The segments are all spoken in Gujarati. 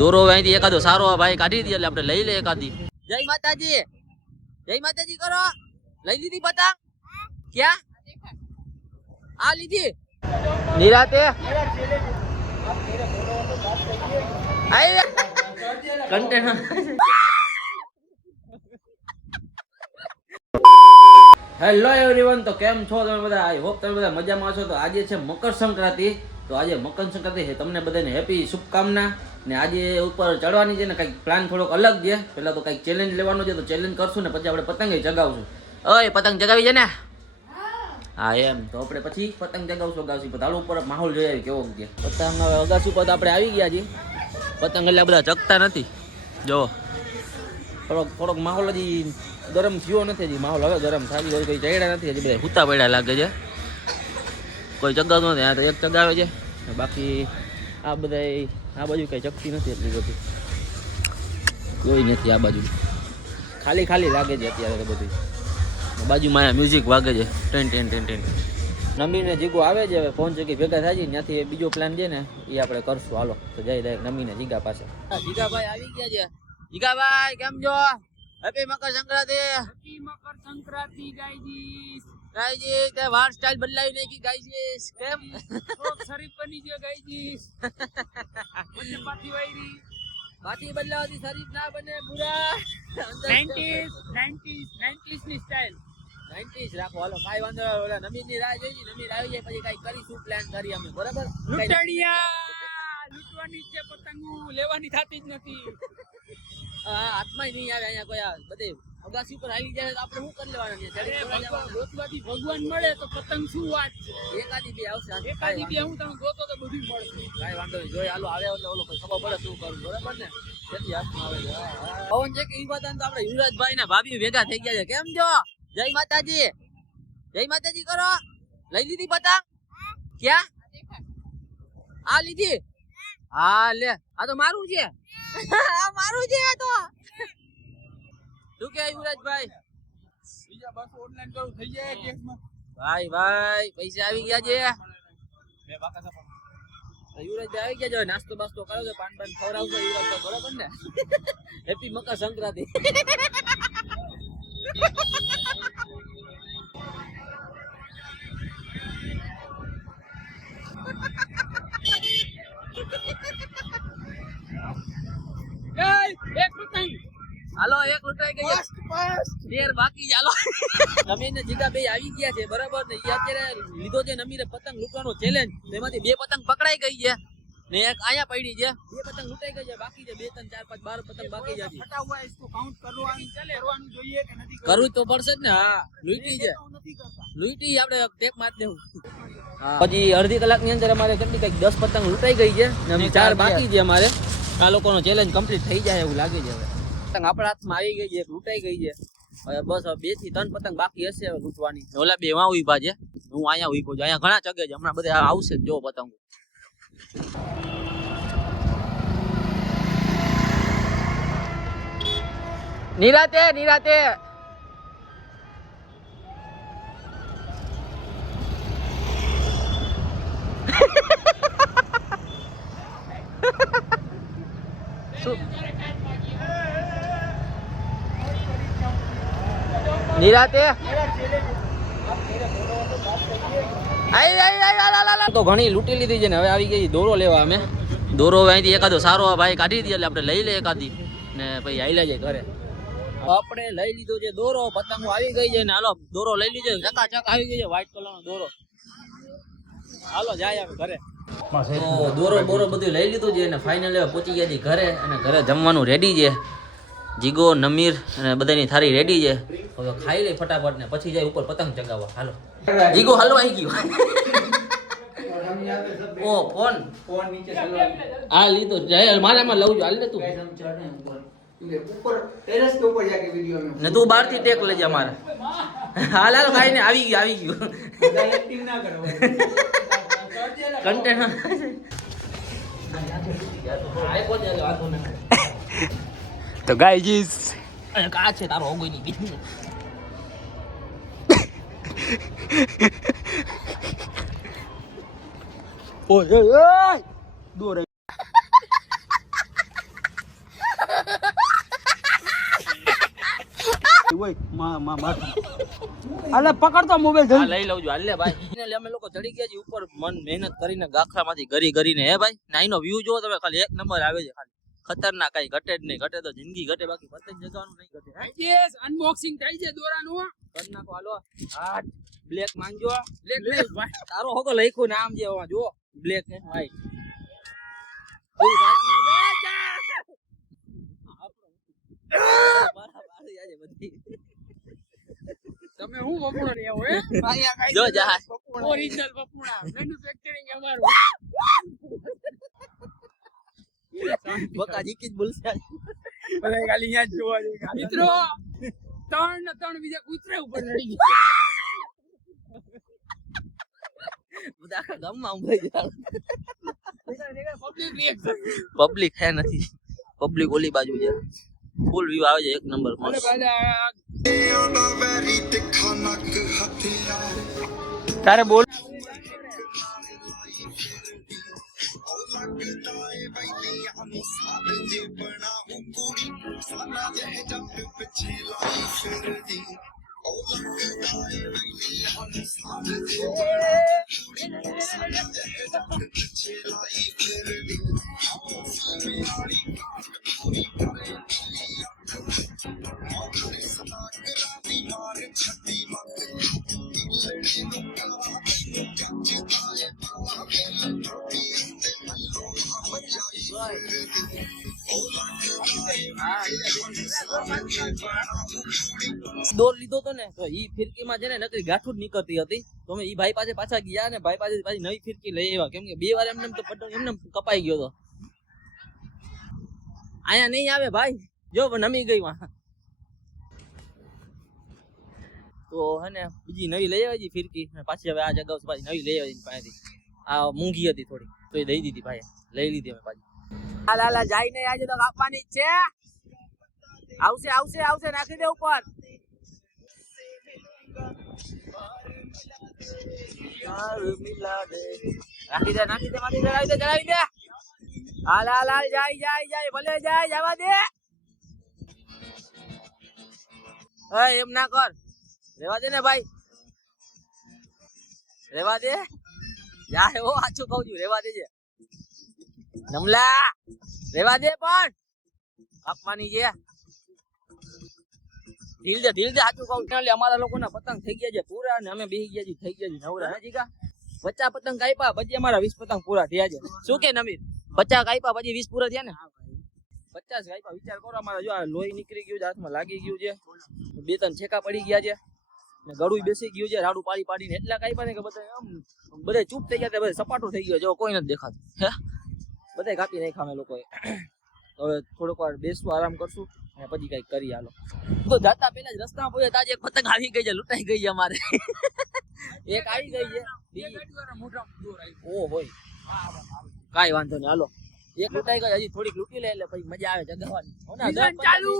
દોરો અહીંથી એકાદો સારો ભાઈ કાઢી દે એટલે આપણે લઈ લે એકાદી. જય માતાજી, જય માતાજી કરો. લઈ લીધી પતંગ? ક્યાં આ લીધી? નિરાતે હેલો એવરીવન, તો કેમ છો તમે બધા? આઈ હોપ તમે બધા મજામાં છો. તો આજે છે મકર સંક્રાંતિ. તો આજે મકર સંક્રાંતિ છે, તમને બધાને હેપી શુભકામના. ને આજે ઉપર ચડવાની છે ને કંઈક પ્લાન થોડોક અલગ છે. પહેલા તો કંઈક ચેલેન્જ લેવાનો છે, તો ચેલેન્જ કરશું ને પછી આપણે પતંગ ચગાવશું. ઓય પતંગ ચગાવી છે ને? હા એમ. તો આપણે પછી પતંગ ચગાવશું ચાલુ ઉપર માહોલ જોઈએ કેવો છે. પતંગ અગાસી ઉપર આપણે આવી ગયા છીએ. પતંગ એટલે બધા ચગતા નથી. જો થોડોક માહોલ હજી ગરમ થયો નથી. હજી માહોલ હવે ગરમ થાય. કોઈ ચડ્યા નથી હજી, બધા હુતા પડ્યા લાગે છે. કોઈ ચગાવતું નથી. આ તો એક ચગાવે છે, બાકી આ બધા આ બાજુ કઈ ચગતી નથી એટલી બધી. કોઈ નથી આ બાજુ, ખાલી ખાલી લાગે છે અત્યારે તો બધું. બાજુમાં અહીંયા મ્યુઝિક વાગે છે, ટેન ટેન ટેન ટેન. નમીને જીગો આવે છે, હવે ફોન ચકી ભેગા થાય છે. ત્યાંથી બીજો પ્લાન છે ને એ આપણે કરશું. હાલો તો જઈ ડાયરેક્ટ નમીને જીગા પાસે. જીગાભાઈ આવી ગયા છે. જીગાભાઈ કેમ છો? હેપી મકર સંક્રાંતિ. હેપી મકર સંક્રાંતિ ગાઈજીસ. ગાઈજીસ તે વાર સ્ટાઈલ બદલાવી નાખી ગાઈજીસ. કેમ થોડોક શરીફ બની ગયો ગાઈજીસ. મને પાછી વાયરી પાછી બદલાવતી શરીફ ના બને પૂરા. 90s ની સ્ટાઈલ 90s રાખો. હાલો કાઈ વાંધો નહીં. ઓલા નમીન ની રાહ જોઈ, નમીન આવી જાય પછી કઈ કરીશું પ્લાન કરી અમે, બરાબર? લૂંટવાની છે પતંગો, લેવાની થતી જ નથી. હાથમાં નહીં આવે અહીંયા કોઈ. આ બધે અગાસી ઉપર આવી જાય તો આપણે શું કરી લેવાના છે? ગોતવાથી ભગવાન મળે તો પતંગ શું વાત છે? એકાદી બે આવશે. એકાદી બે હું તમે ગોતો તો બધું મળશે. કાઈ વાંધો નહીં. જોઈ હાલો આવે એટલે ઓલો ખબર પડે શું કરું, બરાબર ને? કેટલી હાથમાં આવે છે. પવન છે કે એ વાત તો આપણે યુવરાજભાઈ ને ભાભી ભેગા થઈ ગયા છે. કેમ છો? જય માતાજી, જય માતાજી કરો. લઈ લીધી પતંગ? ક્યાં આ લીધી? હા લે, આ તો મારું છે. મારું છે આ તો. શું કે યુવરાજભાઈ? બીજા બસ ઓનલાઈન કરું થઈ જાય કેસમાં. ભાઈ પૈસા આવી ગયા છે. યુવરાજભાઈ આવી ગયા છે. નાસ્તો બાસ્તો કરો છો, પાન ખવડાવશો યુવરાજભાઈ, બરોબર ને? હેપી મકર સંક્રાંતિ. હાલો એક લૂંટાઈ ગઈ. તેર બાકી. ચાલો નમીન ને જીગા બે આવી ગયા છે, બરાબર ને? એ અત્યારે લીધો છે નમીને પતંગ લૂંટવાનો ચેલેન્જ. એમાંથી બે પતંગ પકડાઈ ગઈ છે ને એક અહીંયા પડી છે. બે પતંગ લૂંટાઈ ગઈ છે, બાકી છે 2 3 4 5 12 પતંગ બાકી છે. કાઉન્ટ કરવાનું જોઈએ કે નથી કરવું તો પડશે જ ને. હા લૂંટી છે, લૂંટી આપણે ટેપ માર દેવું. પછી અડધી કલાકની અંદર અમારે કેટલી કઈક 10 પતંગ લૂંટાઈ ગઈ છે ને 4 બાકી છે. અમારે આ લોકોનો ચેલેન્જ કમ્પ્લીટ થઈ જાય એવું લાગે છે. હવે પતંગ આપણા હાથમાં આવી ગઈ છે, લૂંટાઈ ગઈ છે. હવે બસ 2 થી 3 પતંગ બાકી હશે હવે લૂંટવાની. ઓલા બે વાં ઉભા છે, હું અહીંયા ઉભો છું. અહીંયા ઘણા ચગે છે, હમણાં બધા આવશે જો પતંગો. નિરાતે નિરાતે. નિરાતે તો ઘણી લૂંટી લીધી છે ને. હવે આવી ગઈ દોરો લેવા. અમે દોરો અહીંથી એકાદો સારો ભાઈ કાઢી દે એટલે આપણે લઈ લે એકાદી ને પછી હાઈલા જાય ઘરે. આપણે લઈ લીધો છે દોરો. પતંગો આવી ગઈ છે ને હાલો દોરો લઈ લીધો. ચકાચક આવી ગઈ છે વ્હાઈટ કલરનો દોરો. હાલો જાય હવે ઘરે. તો દોરો બોરો બધું લઈ લીધું છે અને ફાઇનલ પહોંચી ગયા છે ઘરે. અને ઘરે જમવાનું રેડી છે. જીગો નમીર અને બધાની થાળી રેડી છે. હવે ખાઈ લઈ ફટાફટ ને પછી જાય ઉપર પતંગ ચગાવવા. હાલો જીગો હાલો આવી ગયો. ઓ ફોન નીચે આ લીધો મારામાં લઉં છું. હાલ ને તું ને તું બહાર થી ટેક લેજે અમારે. હાલ હાલ ભાઈ ને આવી ગયું કન્ટેન્ટ. તો ગાઈજીસ આ છે તારો હોગોઈ ની બીજી. ઓય ઓય દૂર ઓય માં અલે પકડતો મોબાઈલ હા જલ્દી લઈ લઉં છું હાલ લે ભાઈ એટલે અમે લોકો ચડી ગયા છીએ ઉપર મન મહેનત કરીને ગાખરામાંથી ગરી કરીને હે ભાઈ ના એનો વ્યૂ જોવો તમે ખાલી 1 નંબર આવે છે ખાલી ખતરનાક કઈ ઘટે જ નહીં ઘટે તો જિંદગી ઘટે બાકી પતંગ જગાવાનું નહીં ઘટે હે યસ અનબોક્સિંગ થઈ છે દોરાનું કર નાખો હાલો હા બ્લેક માંગજો લે લે ભાઈ તારો હોકો લખ્યું નામ જે જો બ્લેક ને વ્હાઈટ કોઈ બાકી ન જા તમે હું બપુડા ને આવો હે જો જા ઓરિજિનલ બપુડા મેન્યુફેક્ચરિંગ અમારું બકા જીકી જ બોલશે બધા ખાલી અહીંયા જ જોવા જઈએ મિત્રો ત્રણ ને ત્રણ બીજા કૂતરા ઉપર ચડી ગયા બધા આખા ગામમાં ઉભરાઈ જાય પબ્લિક રિએક્શન પબ્લિક હે નથી પબ્લિક ઓલી બાજુ છે ફૂલ વ્યૂ આવે છે 1 નંબર અરે મસ્ત તારે બોલ દોર લીધો તો ને તો ઈ ફિરકીમાં છે ને નકરી ગાંઠું જ નીકળતી હતી તો અમે ઈ ભાઈ પાસે પાછા ગયા ને ભાઈ પાસે પાછી નવી ફિરકી લઈ આવ્યા કેમ કે 2 વાર એમને તો પટ્ટો એમને કપાઈ ગયો તો આયા નહીં આવે ભાઈ જો નમી ગઈ માં તો હે ને બીજી નવી લઈ આવી ફિરકી પાછી હવે આ જગ્યા પાછી નવી લઈ આવી પાસેથી આ મૂંઘી હતી થોડી તો એ દઈ દીધી ભાઈ લઈ લીધી અમે પાછી લાલા જાય ને આજે તો કાપવાની જ છે આવશે આવશે આવશે નાખી દે ઉપર નાખી દે મારી ચડાવી દે હાલ હાલ હાલ જાય જાય જાય ભલે જાય જવા દે એમ ના કર રેવા દે ને ભાઈ રેવા દે જાય ઓ સાચું કહું છું રેવા દેજે નમલા રેવા દે પણ કાપવાની છે ઢીલ દે સાચું કહું એટલે અમારા લોકોના પતંગ થઈ ગયા છે પૂરા ને અમે બેસી ગયા છીએ થઈ ગયા છીએ નવરા હે જીગા 50 પતંગ કાપ્યા પછી અમારા 20 પતંગ પૂરા થયા છે શું કે નમીર 50 કાપ્યા પછી 20 પૂરા થયા ને 50 કાપ્યા વિચાર કરો અમારા જો આ લોહી નીકળી ગયું છે હાથમાં લાગી ગયું છે 2-3 છેકા પડી ગયા છે ને ગળું બેસી ગયું છે રાડું પાડી પાડીને એટલા કાપ્યા ને કે બધા આમ બધા ચૂપ થઈ ગયા બધા સપાટું થઈ ગયો જો કોઈ નથી દેખાતું હે બધા કાપી નાખ્યા અમે લોકોએ હવે થોડોક વાર બેસવું આરામ કરશું અને પછી કઈક કરી હાલો તો જાતા પેલા જ રસ્તામાં પોયા તાજ એક પતંગ આવી ગઈ છે લૂંટાઈ ગઈ છે અમારે એક આવી ગઈ છે મોટા દોર આવી ઓ હોય કાઈ વાંધો નહીં હાલો એક લૂંટાઈ ગઈ હજી થોડીક લૂંટી લે એટલે પછી મજા આવે જગાવાની ડિઝાઇન ચાલુ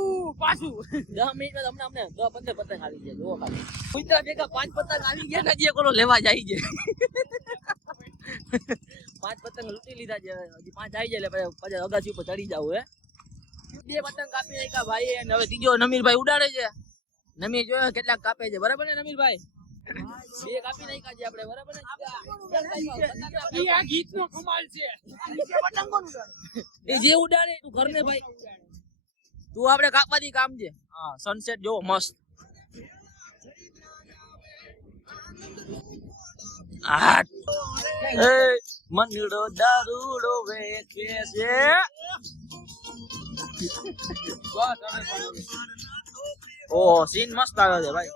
પાછું 10 મિનિટમાં અમને 10-15 પતંગ આવી ગયા જુઓ ખાલી કુતરા ભેગા 5 પતંગ આવી ગયા ને હજી કોલો લેવા જાય છે 5 પતંગ લૂંટી લીધા છે હજી 5 આવી જાય એટલે પછી અગાસી ઉપર ચડી જાવ હે 2 પતંગ કાપી નાખ્યા ભાઈ અને હવે ત્રીજો નમીરભાઈ ઉડાડે છે નમીર જોયો કેટલાક કાપે છે બરાબર ને નમીરભાઈ 2 કાપી નાખ્યા છે આપણે બરાબર ને ઈ આ ગીતનો કમાલ છે એ જે ઉડાડે તું ઘરને ભાઈ તું આપણે કાપવાથી કામ છે હા સનસેટ જોવો મસ્ત મનડો દારૂડો વેચે છે ઓ સીન મસ્ત આવે છે ભાઈ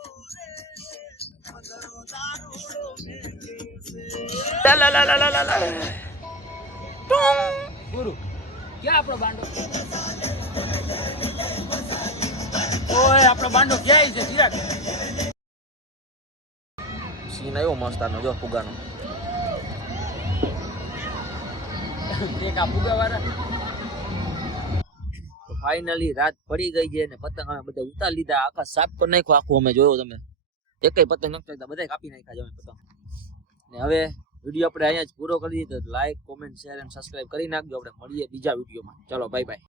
લા લા લા લા લા લા ગુરુ ક્યાં આપણો બાંડો ઓય આપણો બાંડો ક્યાં છે ચિરાગ સીન આવ્યો મસ્ત આનો જો ફુગાનો એક આ ફુગાવાળા ફાઇનલી રાત પડી ગઈ છે ને પતંગ અમે બધા ઉતાર લીધા આખા સાફ કરી નાખ્યો આખું અમે જોયો તમે એકેય પતંગ નતો બધા કાપી નાખ્યા છે અમે પતંગ ને હવે વિડીયો આપણે અહીંયા જ પૂરો કરી દીધો. લાઈક, કોમેન્ટ, શેર અને સબસ્ક્રાઇબ કરી નાખજો. આપણે મળીએ બીજા વિડીયોમાં. ચલો બાય બાય.